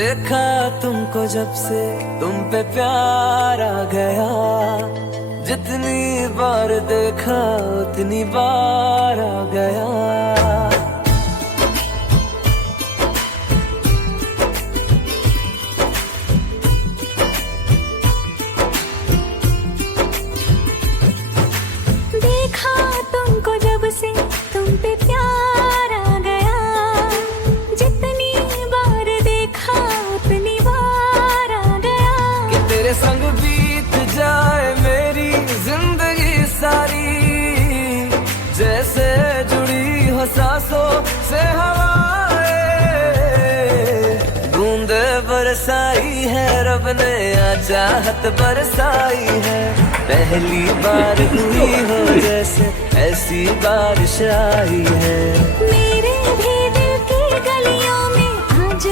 देखा तुमको जब से तुम पे प्यार आ गया, जितनी बार देखा उतनी बार आ गया। देखा तुमको जब से तुम पे प्यार आ गया, जितनी बार देखा उतनी बार आ गया। कि तेरे संग बीत जाए मेरी जिंदगी सारी, जैसे जुड़ी हो सांसों से हवाएं। बूंदे बरसाई है रब ने, आ चाहत बरसाई है। पहली बार हुई हो जैसे ऐसी बारिश आई है। मेरे भी दिल की गलियों में आज